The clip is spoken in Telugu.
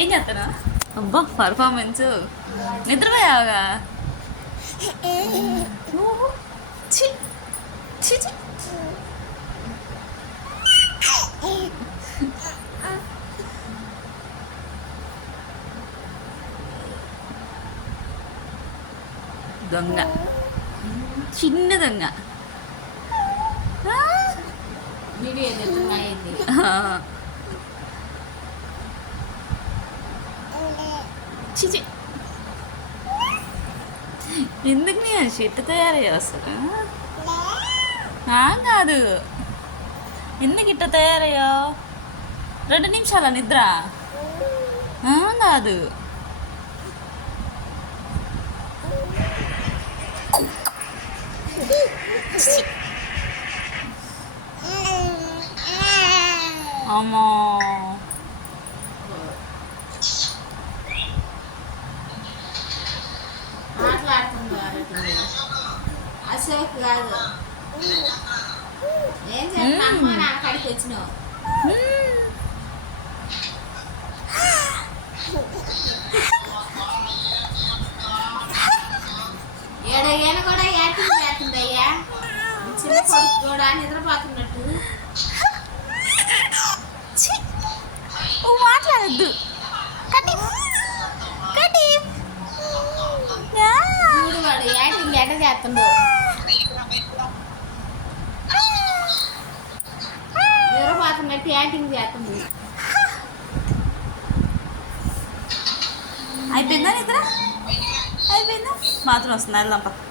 ఏం చేస్తాను అబ్బా పర్ఫార్మెన్స్ నిద్రపోయావుగా చి చి చి దొంగ చిన్న దొంగ చిచి ఎందుకు నీ షిట్ తయారయ్యా అసలు కాదు ఎందుకు ఇట్ట తయారయ్యో 2 నిమిషాల నిద్ర కాదు అమ్మో అశోక్ కాదు ఏం చేస్తామో నా అక్కడికి వచ్చినావు ఏడయ్యాను కూడా యాక్టింగ్ చేస్తుందయ్యా చిన్న కొడుకు కూడా నిద్రపోతున్నట్టు మాట్లాడద్దు చూడు వాడు యాక్టింగ్ ఎట్ట చేస్తుండో నిద్రపోతున్నట్టు యాక్టింగ్ చేస్తుంది అయిపోయిందా నిద్ర అయిపోయిందా మాత్రం వస్తుంది వెళ్దాం పక్క